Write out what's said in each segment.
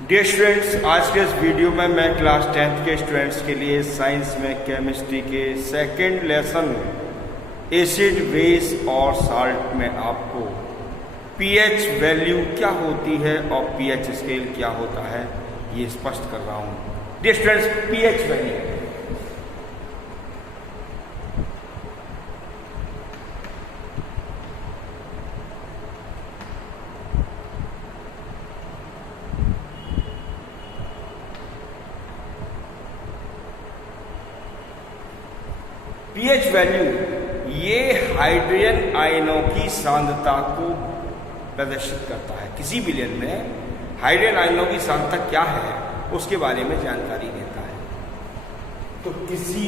Dear students, आज के इस वीडियो में मैं क्लास 10th के स्टूडेंट्स के लिए साइंस में केमिस्ट्री के सेकंड लेसन एसिड बेस और साल्ट में आपको पीएच वैल्यू क्या होती है और पीएच स्केल क्या होता है ये स्पष्ट कर रहा हूं। Dear students, pH value pH value ये हाइड्रोजन आयनों की सांद्रता को प्रदर्शित करता है। किसी विलयन में हाइड्रोजन आयनों की सांद्रता क्या है उसके बारे में जानकारी देता है। तो किसी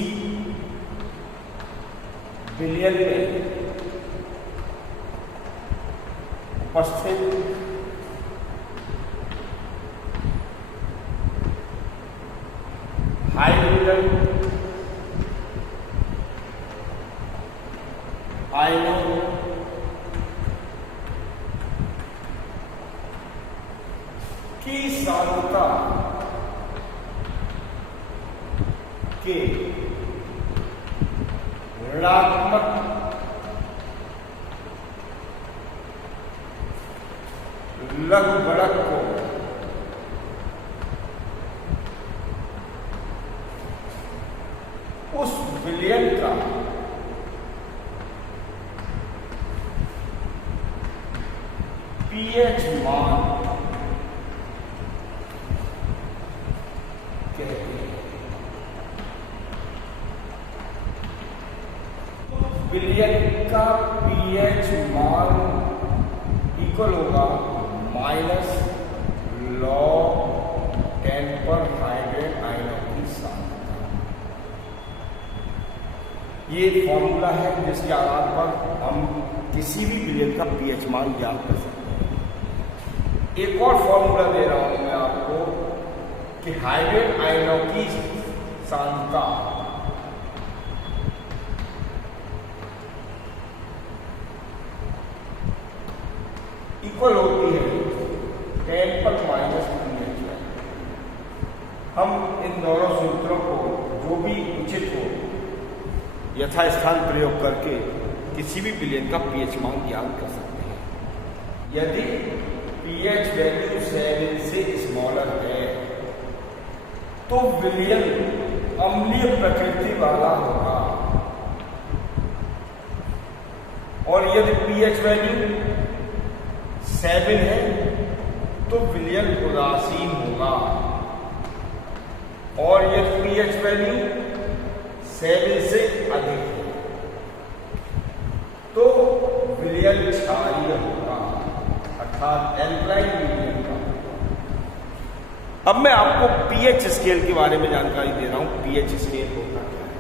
विलयन में उपस्थित हाइड्रोजन आयनों की सांद्रता के ऋणात्मक लघुगणक को उस विलयन का पीएच मान कहते हैं। विलयन का पीएच मान इक्वल होगा -log 10 पर हाइड्रोजन आयनों की सांद्रता। ये फॉर्मूला है जिसके आधार पर हम किसी भी विलयन का पीएच मान ज्ञात कर सकते हैं। एक और फॉर्मूला दे रहा हूं मैं आपको कि हाइड्रोजन आयनों की सांद्रता इक्वल होती है 10 पर -pH। हम इन दोनों सूत्रों को जो भी उचित हो यथास्थान प्रयोग करके किसी भी विलयन का पीएच मान ज्ञात कर सकते हैं। यदि पीएच वैल्यू 7 से स्मॉलर है तो विलयन अम्लीय प्रकृति वाला होगा, और यदि पीएच वैल्यू 7 है तो विलयन उदासीन होगा, और यदि पीएच वैल्यू 7 से अधिक है तो विलयन क्षारीय होगा, अर्थात एल्कलाइन विलयन का। अब मैं आपको पीएच स्केल के बारे में जानकारी दे रहा हूं। पीएच स्केल होता क्या है?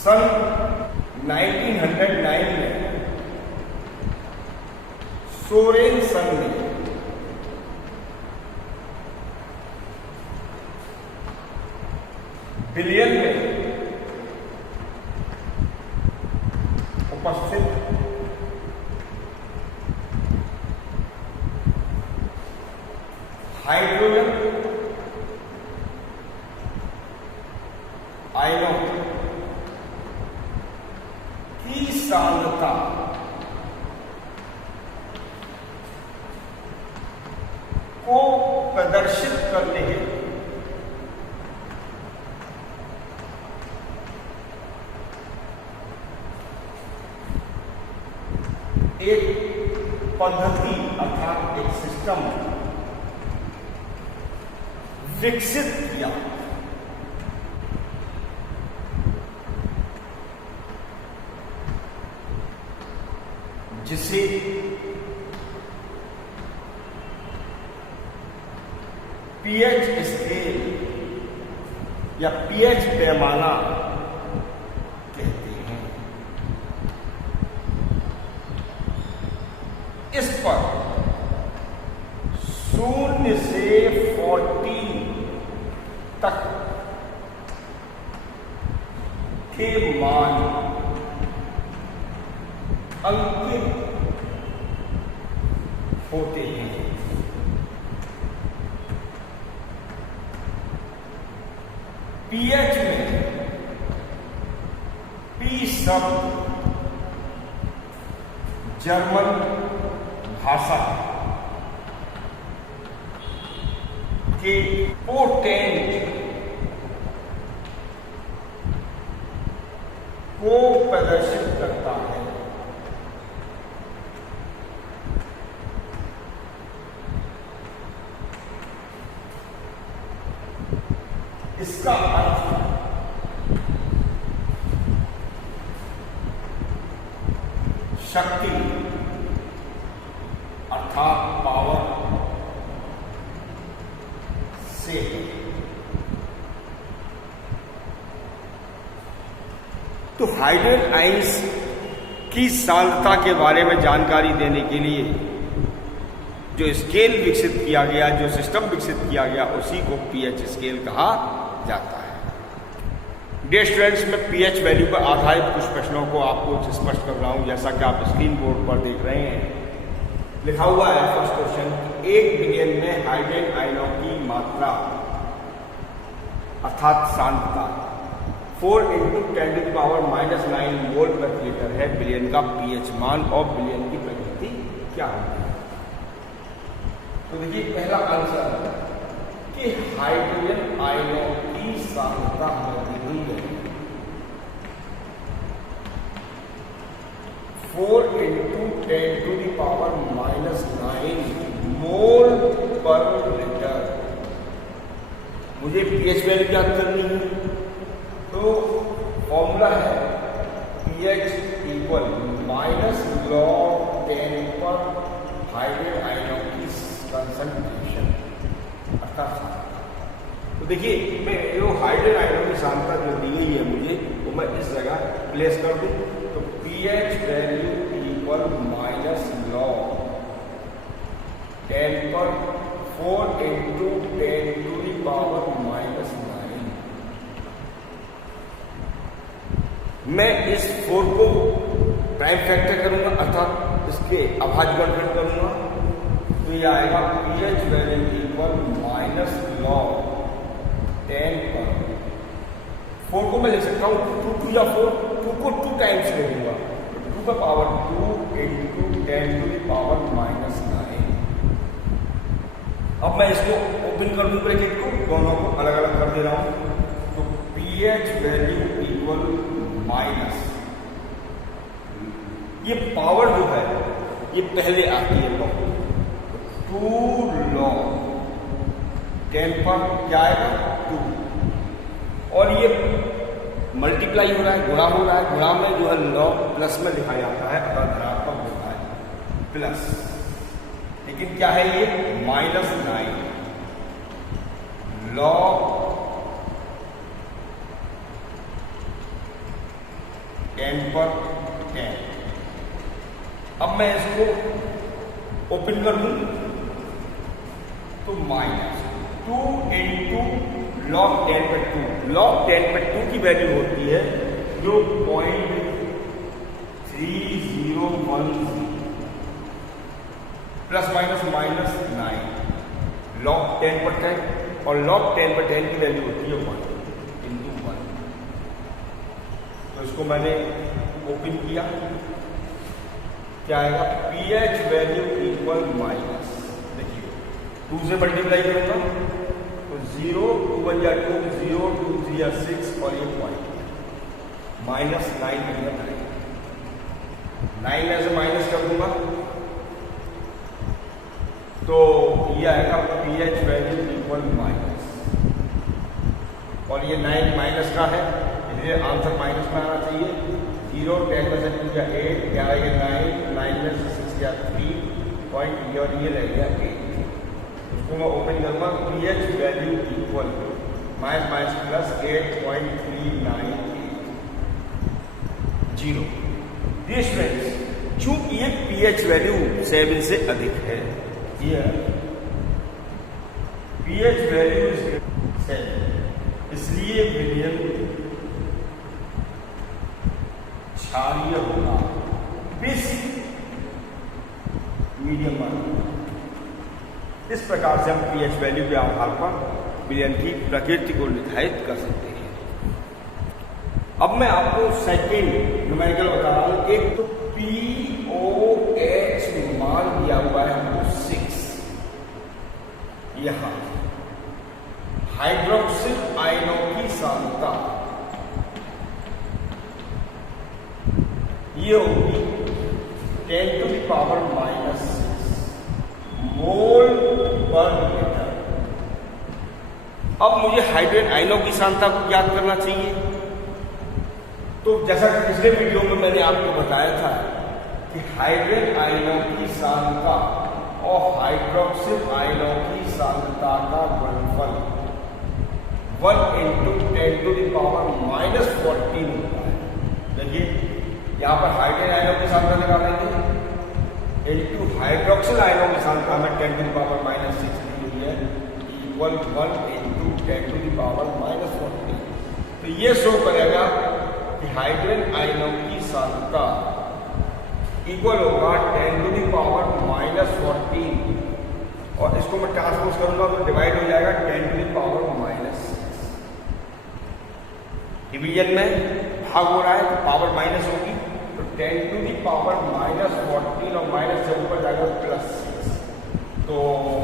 सन 1909 में सोरेनसन ने विलयन में उपस्थित हाइड्रोजन आयनों की सांद्रता को प्रदर्शित करने हेतु एक पद्धति अर्थात एक सिस्टम विकसित किया, जिसे पीएच स्केल या पीएच पैमाना कहते हैं। इस पर 0 से 40 तक के मान अंकित होते हैं। पीएच में पी शब्द जर्मन भाषा के पोटेंट को प्रदर्शित करता है। इसका अर्थ शक्ति अर्थात पावर से तो हाइड्रोजन आयंस की सांद्रता के बारे में जानकारी देने के लिए जो स्केल विकसित किया गया, जो सिस्टम विकसित किया गया, उसी को पीएच स्केल कहा जाता है। डियर स्टूडेंट्स, मैं पीएच वैल्यू पर आधारित कुछ प्रश्नों को आपको स्पष्ट कर रहा हूं, जैसा कि आप स्क्रीन बोर्ड पर देख रहे हैं। लिखा हुआ है फर्स्ट क्वेश्चन, 1 बिलियन में हाइड्रोजन आयनों की मात्रा अर्थात सांद्रता 4 × 10⁻⁹ मोल प्रति लीटर है। बिलियन का पीएच मान और बिलियन की प्रकृति क्या होगी? तो देखिए पहला आंसर कि हाइड्रोजन आयनों की सांद्रता हमें दी हुई है 4 × 10⁻⁹ मोल पर लीटर। मुझे पीएच वैल्यू याद करनी है, तो फॉर्मूला है pH = -log10 पर हाइड्रोजन आयनों की कंसंट्रेशन अर्थात। तो देखिए मैं जो हाइड्रोजन आयनों की सांद्रता जो दी गई है मुझे, वो मैं इस जगह प्लेस कर दूं। तो pH वैल्यू = -log10 पर 4 × 10⁻⁹ मैं इस 4 को प्राइम फैक्टर करूंगा अर्थात इसके अभाज्य गणना करूंगा, तो ये आएगा pH वैल्यू = -log10 पर 4 को मैं लिख सकता हूँ 2 × 4, 2 को 2 टाइम्स ले लूंगा, 2 का पावर 2 × 10⁻⁹। अब मैं इसको ओपन कर दूं ब्रैकेट को, दोनों को अलग अलग कर दे रहा हूं। तो pH वैल्यू माइनस ये पावर जो है ये पहले आती है लॉग 2 log10 पर क्या आएगा 2, और ये मल्टीप्लाई हो रहा है, गुणा हो रहा है। गुणा में जो है लॉग प्लस में लिखा जाता है, अगर धनात्मक होता है प्लस, लेकिन क्या है ये -9 log 10 पर 10। अब मैं इसको ओपन कर दूं तो -2 × log10 पर 2। log10 पर 2 की वैल्यू होती है जो 0.3010 प्लस माइनस -9 log10 पर 10, और log10 पर 10 की वैल्यू होती है 1 × 1। तो इसको मैंने ओपन किया, क्या आएगा pH वैल्यू = देखिए 2 से मल्टीप्लाई करूंगा तो 0 2 × 2 0 2 3 6 और ये पॉइंट -9 मिल जाएगा। 9 में से माइनस कर दूंगा तो ये आएगा pH वैल्यू = और ये 9 माइनस का है, इसलिए आंसर माइनस में आना चाहिए। 0 10 में से 2 या 8, 11 या 9 में से 6 या 3 पॉइंट, और ये रह गया 8। इसको मैं ओपन करूँगा, pH वैल्यू = -8.398 डियर स्टूडेंट्स, चूंकि ये pH वैल्यू 7 से अधिक है, ये pH वैल्यू 7, इसलिए विलयन क्षारीय होगा। विष मीडियम मान। इस प्रकार से हम पीएच वैल्यू के आधार पर विलयन की प्रकृति को निर्धारित कर सकते हैं। अब मैं आपको सेकेंड न्यूमेरिकल बता रहा हूं। एक तो POH मान दिया हुआ है हमको 6, यहां हाइड्रोक्सिल आयनों की सांद्रता ये होगी 10⁻⁻6 मोल पर लीटर। अब मुझे हाइड्रोजन आयनों की सांद्रता को ज्ञात करना चाहिए। तो जैसा कि पिछले वीडियो में मैंने आपको बताया था कि हाइड्रोजन आयनों की सांद्रता और हाइड्रोक्सिल आयनों की सांद्रता का गुणनफल 1 × 10⁻⁻14 होता है। देखिए यहाँ पर हाइड्रोजन आयनों की सांद्रता निकालेंगे इनटू हाइड्रोक्सिल आयनों की सांद्रता में 10⁻⁻6 दी हुई है इक्वल 1 × 10⁻⁻14। तो ये शो करेगा कि हाइड्रोजन आयनों की सांद्रता इक्वल होगा 10⁻⁻14 और इसको मैं ट्रांसपोज करूंगा तो डिवाइड हो जाएगा 10⁻⁻6। डिवीजन में भाग हो रहा है तो पावर माइनस होगी, तो 10⁻⁻14 और माइनस जब ऊपर जाएगा +6। तो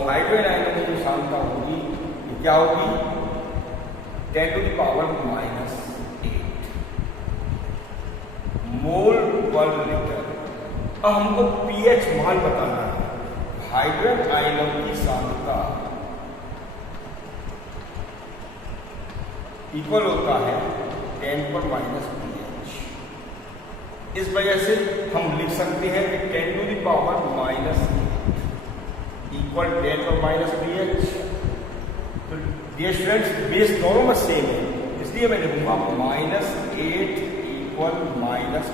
हाइड्रोजन आयनों की जो सांद्रता होगी क्या होगी 10⁻⁻8 मोल पर लीटर। अब हमको पीएच मान बताना है। हाइड्रोजन आयनों की सांद्रता इक्वल होता है 10⁻⁻pH। इस वजह से हम लिख सकते हैं कि 10⁻⁻8 इक्वल 10⁻⁻pH। तो डियर स्टूडेंट्स बेस दोनों में सेम है, इसलिए मैं लिखूंगा -8 इक्वल -pH।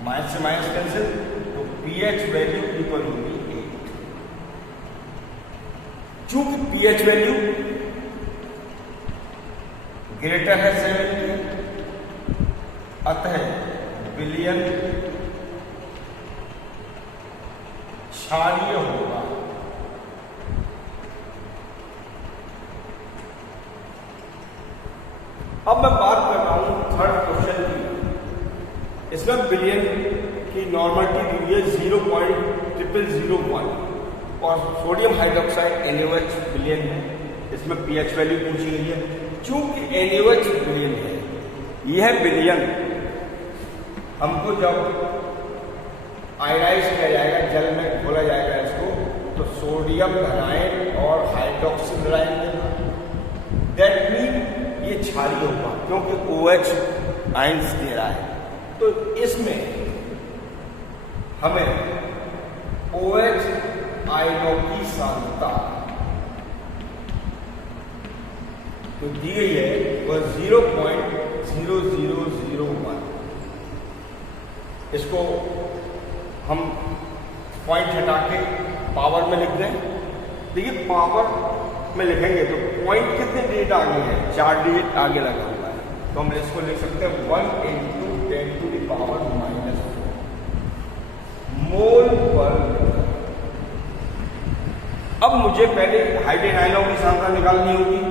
माइनस से माइनस कैंसिल, तो pH वैल्यू इक्वल होगी 8। चूंकि pH वैल्यू ग्रेटर है 70, अतः विलयन क्षारीय होगा। अब मैं बात कर रहा हूं थर्ड क्वेश्चन की। इसमें विलयन की नॉर्मलिटी दी हुई है 0.0001 और सोडियम हाइड्रोक्साइड NaOH विलयन है। इसमें pH वैल्यू पूछी गई है। चूंकि NaOH विलयन है, यह विलयन हमको जब आयनाइज किया जाएगा, जल में घोला जाएगा इसको, तो सोडियम धनायन और हाइड्रोक्सिल धनायन देगा। दैट मीन ये क्षारीय होगा क्योंकि OH आयंस दे रहा है। तो इसमें हमें OH आयनों की सांद्रता तो दी गई है वह 0.0001। इसको हम पॉइंट हटा के पावर में लिख दें। देखिए पावर में लिखेंगे तो पॉइंट कितने डिजिट आगे है, 4 डिजिट आगे लगा हुआ है, तो हम इसको लिख सकते हैं 1 × 10⁻⁻4 मोल पर लीटर। अब मुझे पहले हाइड्रोजन आयनों की सांद्रता निकालनी होगी।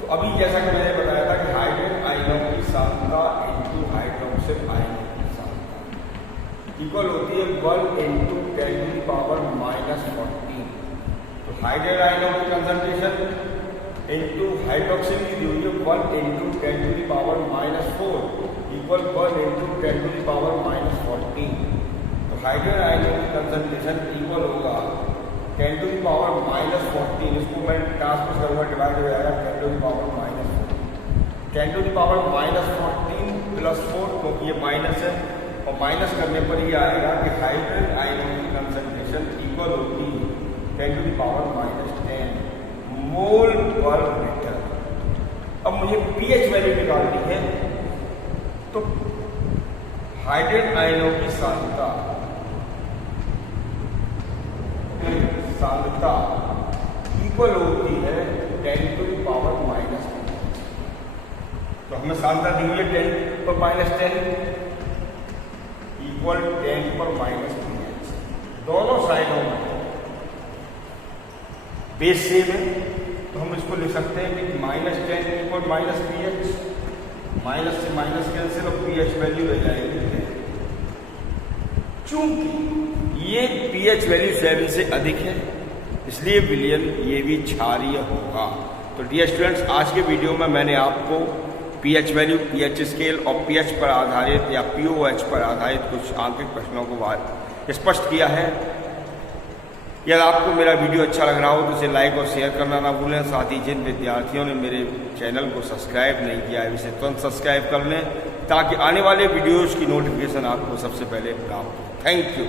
तो अभी जैसा कि मैंने बताया था कि हाइड्रोजन आयनों की सांद्रता इनटू हाइड्रोक्सिल आयनों की सांद्रता इक्वल होती है 1 × 10⁻⁻14। तो हाइड्रोजन आयनों की कंसंट्रेशन इनटू हाइड्रोक्सिल की दी हुई है 1 × 10⁻⁻4 इक्वल 1 × 10⁻⁻14। तो हाइड्रोजन आयनों की कंसंट्रेशन इक्वल होगा 10⁻⁻14। इसको मैं ट्रांसपोज करूंगा, डिवाइड हो जाएगा 10⁻⁻4। 10⁻⁻14 + 4 क्योंकि ये माइनस है और माइनस करने पर ये आएगा कि हाइड्रोजन आयनों की कंसंट्रेशन इक्वल होगी 10⁻⁻10 मोल पर लीटर। अब मुझे pH वैल्यू निकालनी है। तो हाइड्रोजन आयनों की सांद्रता इक्वल होती है 10⁻⁻। तो हमें सांद्रता दी हुई है 10⁻10 इक्वल 10 पर माइनस pH। दोनों साइडों में बेस सेम है, तो हम इसको लिख सकते हैं कि -10 इक्वल माइनस pH, माइनस से माइनस कैंसिल और pH वैल्यू रह जाएगी 10। चूंकि ये pH वैल्यू 7 से अधिक है, इसलिए विलयन ये भी क्षारीय होगा। तो डियर स्टूडेंट्स, आज के वीडियो में मैंने आपको pH वैल्यू, pH स्केल और pH पर आधारित या pOH पर आधारित कुछ आंतरिक प्रश्नों को स्पष्ट किया है। यदि आपको मेरा वीडियो अच्छा लग रहा हो तो इसे लाइक और शेयर करना ना भूलें। साथ ही जिन विद्यार्थियों ने मेरे चैनल को सब्सक्राइब नहीं किया है, इसे तुरंत सब्सक्राइब कर लें ताकि आने वाले वीडियोज़ की नोटिफिकेशन आपको सबसे पहले प्राप्त हो। Thank you.